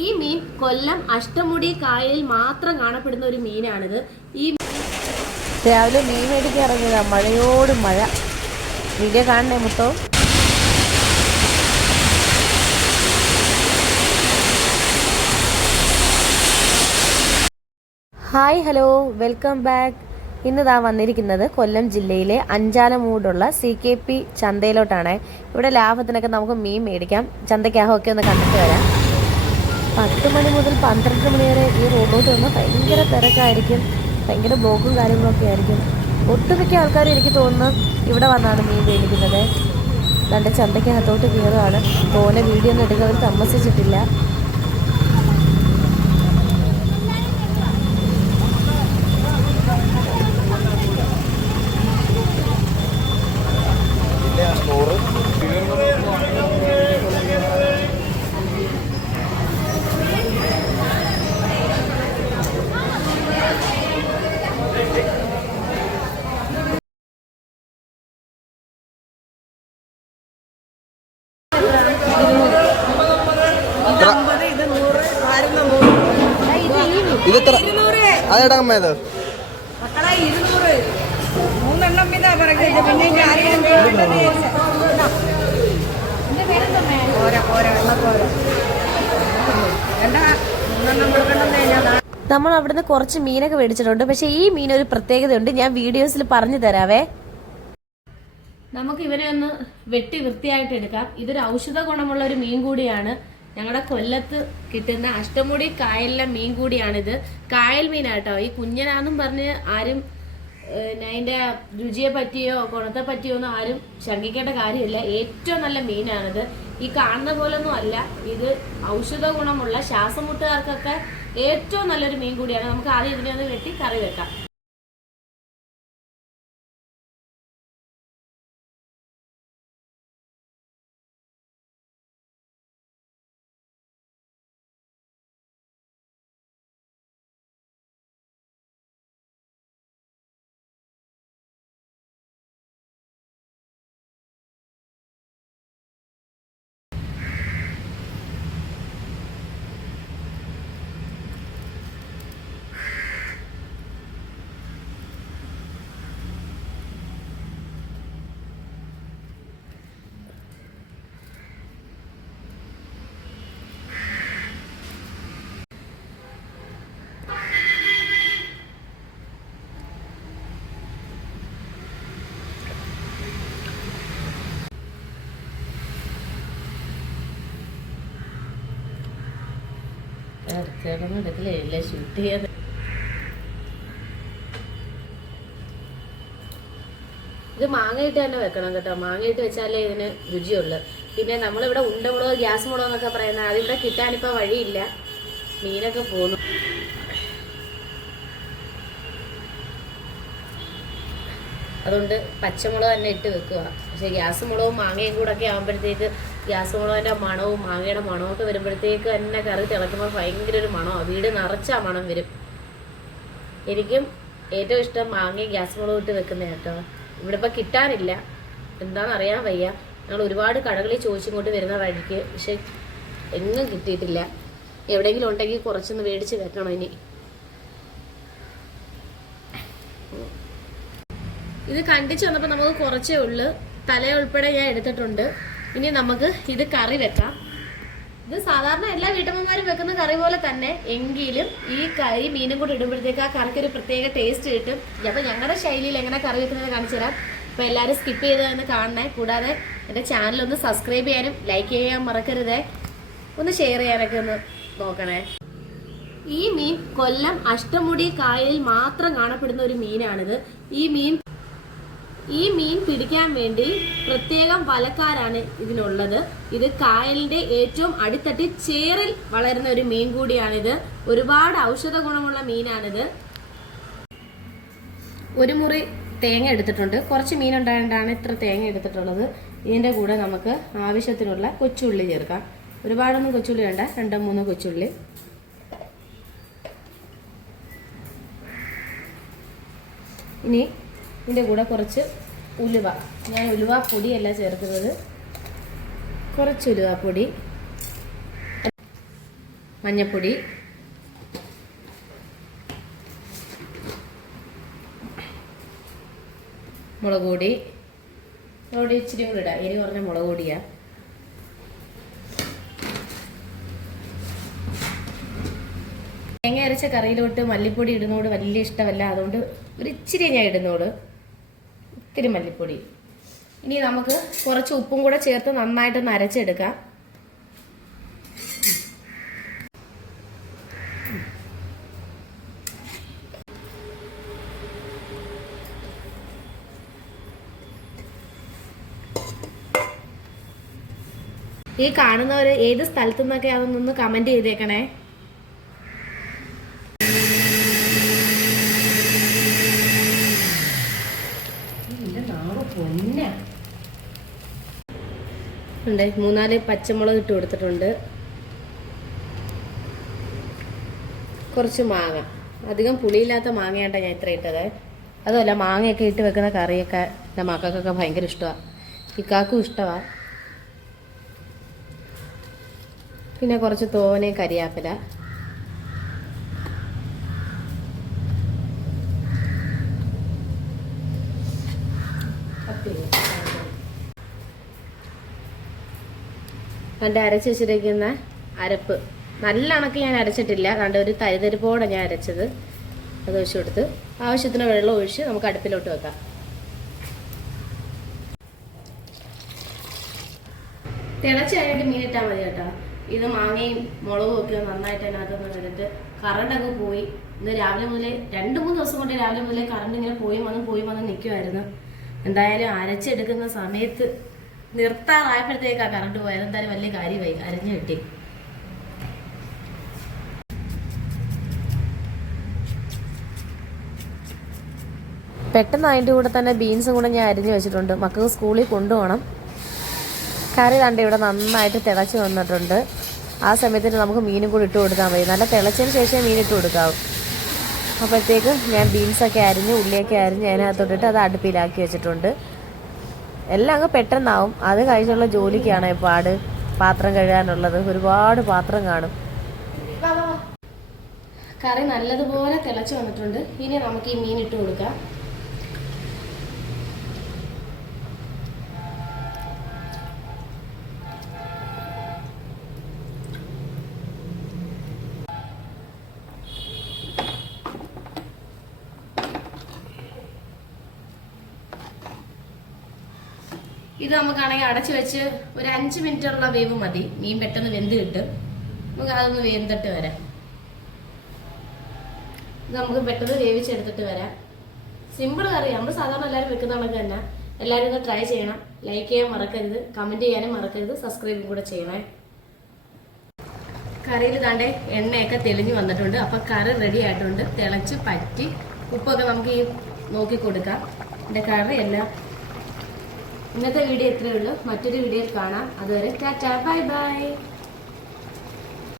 ഈ മീൻ കൊല്ലം അഷ്ടമുടി കായലിൽ മാത്രം കാണപ്പെടുന്ന ഒരു മീനാണിത്. ഈ രാവിലെ മീൻ മേടിക്കാൻ ഇറങ്ങിയതാ. മഴയോട് മഴ. വീഡിയോ കാണണേ മുത്തോ? Hi hello. Welcome back. ഇന്ന് താ വന്നിരിക്കുന്നത് കൊല്ലം ജില്ലയിലെ അഞ്ചാലമൂടുള്ള സി കെ പി ചന്തയിലോട്ടാണ്. ഇവിടെ ലാഭത്തിനൊക്കെ നമുക്ക് മീൻ മേടിക്കാം. ചന്തയ്ക്കാഹമൊക്കെ ഒന്ന് കണ്ടിട്ട് വരാം. പത്ത് മണി മുതൽ പന്ത്രണ്ട് മണി വരെ ഈ റോഡിലോട്ട് വന്നാൽ ഭയങ്കര തിരക്കായിരിക്കും. ഭയങ്കര ബ്ലോക്കും കാര്യങ്ങളൊക്കെ ആയിരിക്കും. ഒട്ടുമിക്ക ആൾക്കാരും എനിക്ക് തോന്നുന്നു ഇവിടെ വന്നാണ് മീൻ മേടിക്കുന്നത്. തന്റെ ചന്തയ്ക്കകത്തോട്ട് കയറുകയാണ് തോനെ വീഡിയോ ഒന്നും എടുക്കാൻ അവർ താമസിച്ചിട്ടില്ല ഇത് എത്ര അതെടാ അമ്മ ഇത് മക്കളെ ഇരുന്നൂറ് മൂന്നെണ്ണം ഇതാ പറയുന്നത് പിന്നെ ഇനി ആരെങ്കിലും പോരാ പോരാ എന്നാ പോരാ വേണ്ട മൂന്നെണ്ണം കൊടുക്കണമെന്നേ ഞാൻ നമ്മൾ അവിടുന്ന് കുറച്ച് മീനൊക്കെ മേടിച്ചിട്ടുണ്ട്. പക്ഷെ ഈ മീൻ ഒരു പ്രത്യേകതയുണ്ട്. ഞാൻ വീഡിയോസിൽ പറഞ്ഞു തരാവേ. നമുക്ക് ഇവരെ ഒന്ന് വെട്ടി വൃത്തിയായിട്ട് എടുക്കാം. ഇതൊരു ഔഷധ ഗുണമുള്ള ഒരു മീൻ കൂടിയാണ്. ഞങ്ങളുടെ കൊല്ലത്ത് കിട്ടുന്ന അഷ്ടമുടി കായലിലെ മീൻ കൂടിയാണിത്. കായൽ മീനാട്ടോ. ഈ കുഞ്ഞനാന്നും പറഞ്ഞ് ആരും അതിന്റെ രുചിയെ പറ്റിയോ ഗുണത്തെ പറ്റിയോ ഒന്നും ആരും ശങ്കിക്കേണ്ട കാര്യമില്ല. ഏറ്റവും നല്ല മീനാണിത്. ഈ കാണുന്ന പോലൊന്നും അല്ല. ഇത് ഔഷധ ഗുണമുള്ള ശ്വാസമുട്ടുകാർക്കൊക്കെ ഏറ്റവും നല്ലൊരു മീൻ കൂടിയാണ്. നമുക്ക് ആദ്യം ഇതിനെ ഒന്ന് വെട്ടി കറി വെക്കാം. ചേട്ടൊന്നും എടുക്കലേ ഷൂട്ട് ചെയ്യാതെ ഇത് മാങ്ങയിട്ട് തന്നെ വെക്കണം കേട്ടോ. മാങ്ങയിട്ട് വെച്ചാലേ ഇതിന് രുചിയുള്ളു. പിന്നെ നമ്മളിവിടെ ഉണ്ടമുളക് ഗ്യാസ് മുളക് എന്നൊക്കെ പറയുന്നത് അതിവിടെ കിട്ടാനിപ്പോൾ വഴിയില്ല. മീനൊക്കെ പോന്നു. അതുകൊണ്ട് പച്ചമുളക് തന്നെ ഇട്ട് വെക്കുക. പക്ഷെ ഗ്യാസ് മുളകും മാങ്ങയും കൂടെ ഒക്കെ ആകുമ്പോഴത്തേക്ക് ഗ്യാസ് മുളകിന്റെ മണവും മാങ്ങയുടെ മണവും ഒക്കെ വരുമ്പോഴത്തേക്ക് തന്നെ കറി തിളക്കുമ്പോൾ ഭയങ്കര ഒരു മണമാണ് വീട് നിറച്ച മണം വരും. എനിക്കും ഏറ്റവും ഇഷ്ടം മാങ്ങയും ഗ്യാസ് മുളക് ഇട്ട് വെക്കുന്ന കേട്ടോ. ഇവിടെ ഇപ്പം കിട്ടാനില്ല. എന്താണെന്നറിയാൻ വയ്യ. ഞങ്ങൾ ഒരുപാട് കടകളിൽ ചോദിച്ചിങ്ങോട്ട് വരുന്ന വഴിക്ക് പക്ഷെ എങ്ങും കിട്ടിയിട്ടില്ല. എവിടെയെങ്കിലും ഉണ്ടെങ്കിൽ കുറച്ചൊന്ന് മേടിച്ച് വെക്കണം ഇനി. ഇത് കണ്ടിച്ച് വന്നപ്പോൾ നമുക്ക് കുറച്ചേ ഉള്ളൂ. തല ഉൾപ്പെടെ ഞാൻ എടുത്തിട്ടുണ്ട്. ഇനി നമുക്ക് ഇത് കറി വെക്കാം. ഇത് സാധാരണ എല്ലാ വീട്ടമ്മമാരും വെക്കുന്ന കറി പോലെ തന്നെ എങ്കിലും ഈ കറി മീനും കൂടി ഇടുമ്പോഴത്തേക്ക് ആ കറിക്ക് ഒരു പ്രത്യേക ടേസ്റ്റ് കിട്ടും. അപ്പൊ ഞങ്ങളുടെ ശൈലിയിൽ എങ്ങനെ കറി വെക്കുന്നത് കാണിച്ചു തരാം. അപ്പൊ എല്ലാവരും സ്കിപ്പ് ചെയ്ത് തന്നെ കാണണേ. കൂടാതെ എന്റെ ചാനൽ ഒന്ന് സബ്സ്ക്രൈബ് ചെയ്യാനും ലൈക്ക് ചെയ്യാൻ മറക്കരുതേ. ഒന്ന് ഷെയർ ചെയ്യാനൊക്കെ ഒന്ന് നോക്കണേ. ഈ മീൻ കൊല്ലം അഷ്ടമുടി കായലിൽ മാത്രം കാണപ്പെടുന്ന ഒരു മീനാണിത്. ഈ മീൻ ഈ മീൻ പിടിക്കാൻ വേണ്ടി പ്രത്യേകം വലക്കാരാണ് ഇതിനുള്ളത് ഇത് കായലിന്റെ ഏറ്റവും അടിത്തട്ടി ചേറിൽ വളരുന്ന ഒരു മീൻ കൂടിയാണിത്. ഒരുപാട് ഔഷധ ഗുണമുള്ള മീനാണിത്. ഒരു മുറി തേങ്ങ എടുത്തിട്ടുണ്ട്. കുറച്ച് മീൻ ഉണ്ടായതുകൊണ്ടാണ് ഇത്ര തേങ്ങ എടുത്തിട്ടുള്ളത്. ഇതിന്റെ കൂടെ നമുക്ക് ആവശ്യത്തിനുള്ള കൊച്ചുള്ളി ചേർക്കാം. ഒരുപാടൊന്നും കൊച്ചുള്ളി വേണ്ട. രണ്ടോ മൂന്നോ കൊച്ചുള്ളി. ഇനി ഇതിന്റെ കൂടെ കുറച്ച് ഉലുവ. ഞാൻ ഉലുവ പൊടിയല്ല ചേർക്കുന്നത്. കുറച്ച് ഉലുവ പൊടി മഞ്ഞപ്പൊടി. മുളക് പൊടി. മുളക് ഇച്ചിരി കൂടി ഇടാം. എരി പറഞ്ഞ മുളക് പൊടിയാ. തേങ്ങ അരച്ച കറിയിലോട്ട് മല്ലിപ്പൊടി ഇടുന്നോട് വലിയ ഇഷ്ടമല്ല. അതുകൊണ്ട് ഒരു ഇച്ചിരി ഞാൻ ഇടുന്നോട് ഇത്തിരി മല്ലിപ്പൊടി ഇനി നമുക്ക് കുറച്ച് ഉപ്പും കൂടെ ചേർത്ത് നന്നായിട്ട് നരച്ചെടുക്കാം. ഈ കാണുന്നവർ ഏത് സ്ഥലത്തു നിന്നൊക്കെ അതൊന്നൊന്ന് കമന്റ് ചെയ്തേക്കണേ. ഉണ്ട് മൂന്നാൽ പച്ചമുളക് ഇട്ട് കൊടുത്തിട്ടുണ്ട്. കുറച്ച് മാങ്ങ. അധികം പുളിയില്ലാത്ത മാങ്ങയാണ്ട ഞാൻ ഇത്ര ഇട്ടത്. അതുമല്ല മാങ്ങയൊക്കെ ഇട്ട് വെക്കുന്ന കറിയൊക്കെ എന്റെ മക്കൾക്കൊക്കെ ഭയങ്കര ഇഷ്ടമാണ് ഇക്കാക്കും ഇഷ്ടമാണ് പിന്നെ കുറച്ച് തോനെ കരിയാപ്പില. കണ്ട് അരച്ച് വെച്ചിരിക്കുന്ന അരപ്പ്. നല്ല അണക്ക് ഞാൻ അരച്ചിട്ടില്ല. കണ്ട് ഒരു തരിതരിപ്പോടെ ഞാൻ അരച്ചത്. അത് ഒഴിച്ചു കൊടുത്ത് ആവശ്യത്തിന് വെള്ളം ഒഴിച്ച് നമുക്ക് അടുപ്പിലോട്ട് വെക്കാം. തിളച്ച് കഴിഞ്ഞിട്ട് മീനിട്ടാൽ മതി കേട്ടോ. ഇത് മാങ്ങയും മുളകും ഒക്കെ നന്നായിട്ട് അതിനകത്തൊന്ന് വെച്ചിട്ട് കറണ്ടൊക്കെ പോയി. ഇന്ന് രാവിലെ മുതലേ രണ്ട് മൂന്ന് ദിവസം കൊണ്ട് രാവിലെ മുതലേ കറണ്ട് ഇങ്ങനെ പോയി വന്ന് പോയി വന്ന് നിൽക്കുമായിരുന്നു എന്തായാലും അരച്ചെടുക്കുന്ന സമയത്ത് നിർത്താറായപ്പോഴത്തേക്കാ കറണ്ട് പോയത്. എന്തായാലും വലിയ കാര്യമായി. അരഞ്ഞു കിട്ടി. പെട്ടെന്ന് അതിന്റെ കൂടെ തന്നെ ബീൻസും കൂടെ ഞാൻ അരിഞ്ഞു വെച്ചിട്ടുണ്ട്. മക്കൾക്ക് സ്കൂളിൽ കൊണ്ടുപോകണം. കറി കണ്ട് ഇവിടെ നന്നായിട്ട് തിളച്ച് വന്നിട്ടുണ്ട്. ആ സമയത്തിന് നമുക്ക് മീനും കൂടി ഇട്ട് കൊടുക്കാൻ മതി. നല്ല തിളച്ചതിന് ശേഷം മീൻ ഇട്ട് കൊടുക്കാവും. അപ്പോഴത്തേക്ക് ഞാൻ ബീൻസൊക്കെ അരിഞ്ഞ് ഉള്ളിയൊക്കെ അരിഞ്ഞ് അതിനകത്തോട്ടിട്ട് അത് അടുപ്പിലാക്കി വെച്ചിട്ടുണ്ട്. എല്ലാം അങ്ങ് പെട്ടെന്നാവും. അത് കഴിഞ്ഞുള്ള ജോലിക്കാണ് പാട് പാത്രം കഴുകാനുള്ളത്. ഒരുപാട് പാത്രം കാണും. കറി നല്ലതുപോലെ തിളച്ച് വന്നിട്ടുണ്ട്. ഇനി നമുക്ക് ഈ മീൻ ഇട്ട് കൊടുക്കാം. ഇത് നമുക്കാണെങ്കിൽ അടച്ചു വെച്ച് ഒരു അഞ്ച് മിനിറ്റുള്ള വേവ് മതി. മീൻ പെട്ടെന്ന് വെന്ത് കിട്ടും. നമുക്ക് അതൊന്ന് വെന്തിട്ട് വരാം. ഇത് നമുക്ക് പെട്ടെന്ന് വേവിച്ചെടുത്തിട്ട് വരാം. സിമ്പിൾ കറി. നമ്മൾ സാധാരണ എല്ലാവരും വെക്കുന്ന കണക്ക് തന്നെ. എല്ലാവരും ഒന്ന് ട്രൈ ചെയ്യണം. ലൈക്ക് ചെയ്യാൻ മറക്കരുത്. കമന്റ് ചെയ്യാനും മറക്കരുത്. സബ്സ്ക്രൈബും കൂടെ ചെയ്യണേ. കറിയിൽ താണ്ടെ എണ്ണയൊക്കെ തെളിഞ്ഞു വന്നിട്ടുണ്ട്. അപ്പം കറി റെഡി ആയിട്ടുണ്ട്. തിളച്ച് പറ്റി ഉപ്പൊക്കെ നമുക്ക് ഈ നോക്കി കൊടുക്കാം. എന്റെ കറി എല്ലാം ഇന്നത്തെ വീഡിയോ ഇത്രയേ ഉള്ളൂ. മറ്റൊരു വീഡിയോയിൽ കാണാം. അതുവരെ ടാറ്റാ ബൈ ബൈ.